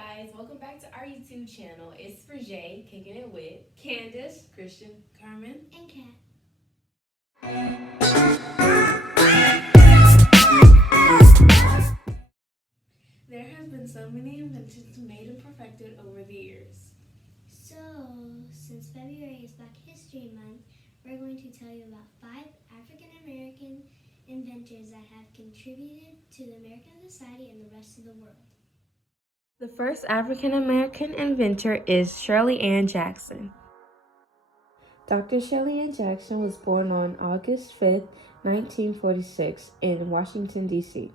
guys, welcome back to our YouTube channel. It's Frajay, kicking it with Candace, Christian, Carmen, and Kat. There have been so many inventions made and perfected over the years. So, since February is Black History Month, we're going to tell you about 5 African American inventors that have contributed to the American society and the rest of the world. The first African American inventor is Shirley Ann Jackson. Dr. Shirley Ann Jackson was born on August 5, 1946, in Washington, D.C.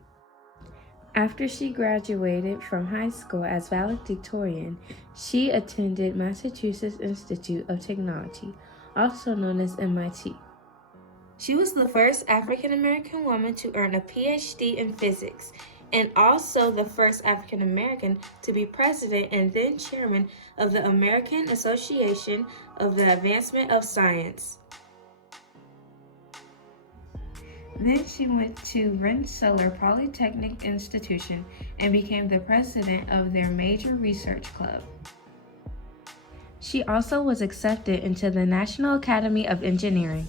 After she graduated from high school as valedictorian, she attended Massachusetts Institute of Technology, also known as MIT. She was the first African American woman to earn a PhD in physics, and also the first African American to be president and then chairman of the American Association of the Advancement of Science. Then she went to Rensselaer Polytechnic Institution and became the president of their major research club. She also was accepted into the National Academy of Engineering.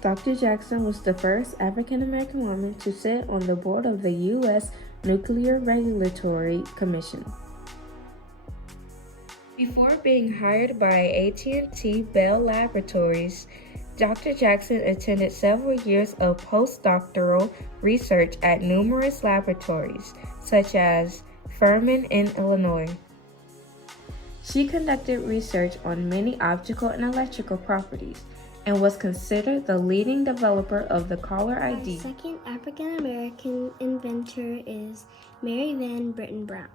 Dr. Jackson was the first African American woman to sit on the board of the U.S. Nuclear Regulatory Commission. Before being hired by AT&T Bell Laboratories, Dr. Jackson attended several years of postdoctoral research at numerous laboratories, such as Furman in Illinois. She conducted research on many optical and electrical properties and was considered the leading developer of the caller ID. Our second African American inventor is Mary Van Britten Browne.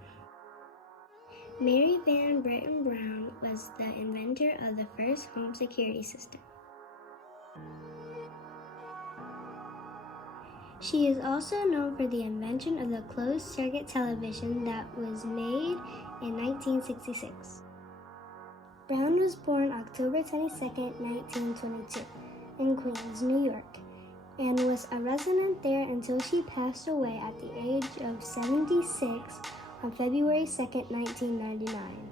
Mary Van Britten Browne was the inventor of the first home security system. She is also known for the invention of the closed-circuit television that was made in 1966. Browne was born October 22, 1922, in Queens, New York, and was a resident there until she passed away at the age of 76 on February 2, 1999.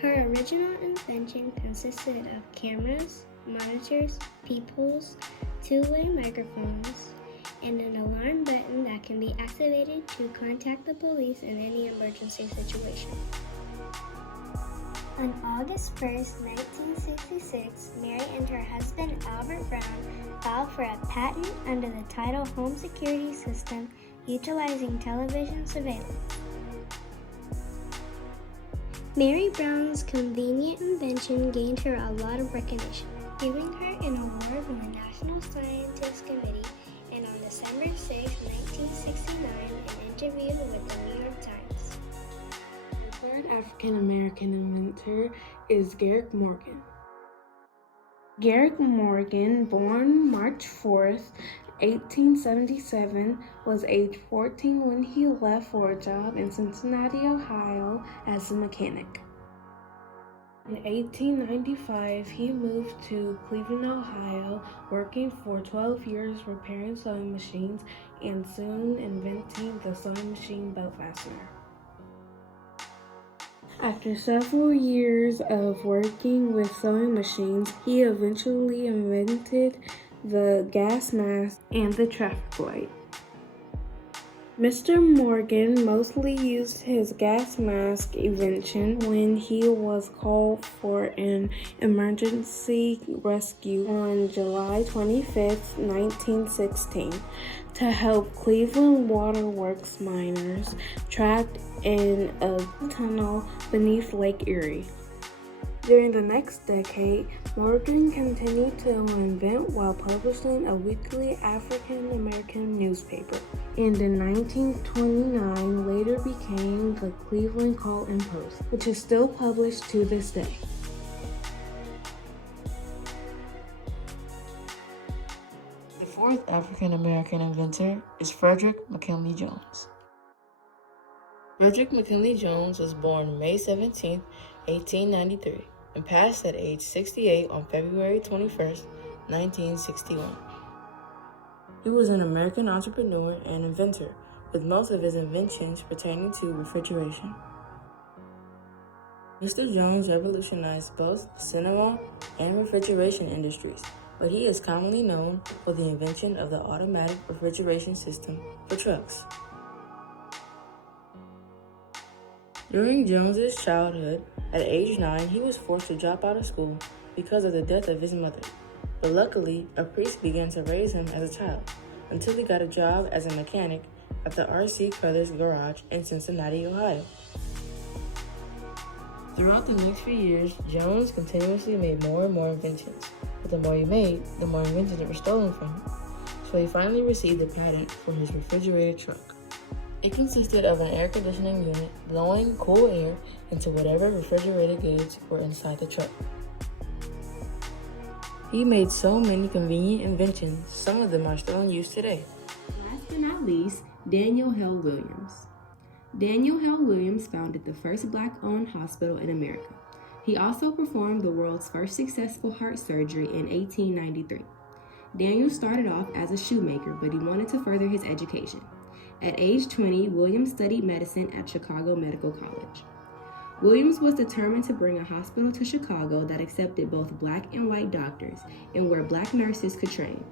Her original invention consisted of cameras, monitors, peepholes, two-way microphones, and an alarm button that can be activated to contact the police in any emergency situation. On August 1, 1966, Mary and her husband Albert Browne filed for a patent under the title Home Security System utilizing television surveillance. Mary Browne's convenient invention gained her a lot of recognition, giving her an award from the National Scientist Committee, and on December 6, 1969, an interview with the New York Times. The third African American inventor is Garrick Morgan. Garrick Morgan, born March 4th, 1877, was age 14 when he left for a job in Cincinnati, Ohio as a mechanic. In 1895, he moved to Cleveland, Ohio, working for 12 years repairing sewing machines and soon inventing the sewing machine belt fastener. After several years of working with sewing machines, he eventually invented the gas mask and the traffic light. Mr. Morgan mostly used his gas mask invention when he was called for an emergency rescue on July 25, 1916, to help Cleveland Waterworks miners trapped in a tunnel beneath Lake Erie. During the next decade, Morgan continued to invent while publishing a weekly African American newspaper, and in 1929 later became the Cleveland Call and Post, which is still published to this day. The fourth African American inventor is Frederick McKinley Jones. Frederick McKinley Jones was born May 17, 1893. And passed at age 68 on February 21, 1961. He was an American entrepreneur and inventor, with most of his inventions pertaining to refrigeration. Mr. Jones revolutionized both the cinema and refrigeration industries, but he is commonly known for the invention of the automatic refrigeration system for trucks. During Jones's childhood, at age 9, he was forced to drop out of school because of the death of his mother. But luckily, a priest began to raise him as a child until he got a job as a mechanic at the R.C. Crothers Garage in Cincinnati, Ohio. Throughout the next few years, Jones continuously made more and more inventions, but the more he made, the more inventions were stolen from him. So he finally received a patent for his refrigerated truck. It consisted of an air conditioning unit blowing cool air into whatever refrigerated goods were inside the truck. He made so many convenient inventions, some of them are still in use today. Last but not least, Daniel Hale Williams. Daniel Hale Williams founded the first Black-owned hospital in America. He also performed the world's first successful heart surgery in 1893. Daniel started off as a shoemaker, but he wanted to further his education. At age 20, Williams studied medicine at Chicago Medical College. Williams was determined to bring a hospital to Chicago that accepted both Black and white doctors and where Black nurses could train.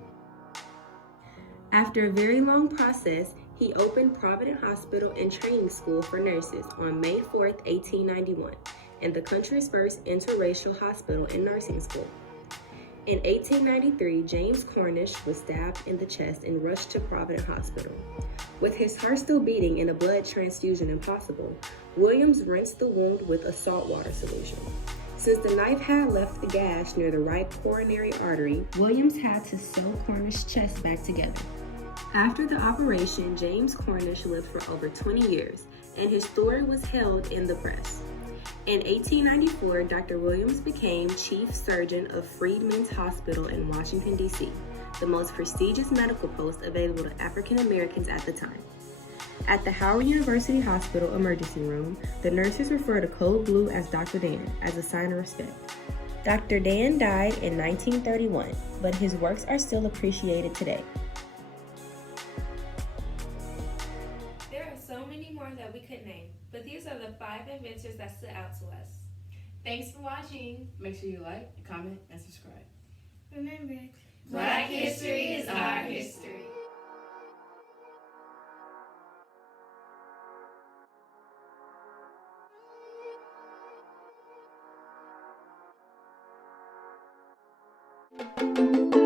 After a very long process, he opened Providence Hospital and Training School for Nurses on May 4, 1891, and the country's first interracial hospital and nursing school. In 1893, James Cornish was stabbed in the chest and rushed to Providence Hospital. With his heart still beating and a blood transfusion impossible, Williams rinsed the wound with a saltwater solution. Since the knife had left the gash near the right coronary artery, Williams had to sew Cornish's chest back together. After the operation, James Cornish lived for over 20 years, and his story was held in the press. In 1894, Dr. Williams became chief surgeon of Freedmen's Hospital in Washington, D.C., the most prestigious medical post available to African Americans at the time. At the Howard University Hospital emergency room, the nurses refer to Code Blue as Dr. Dan as a sign of respect. Dr. Dan died in 1931, but his works are still appreciated today. There are so many more that we could name, but these are the 5 inventors that stood out to us. Thanks for watching. Make sure you like, comment, and subscribe. Remember, Black history is our history. Thank you.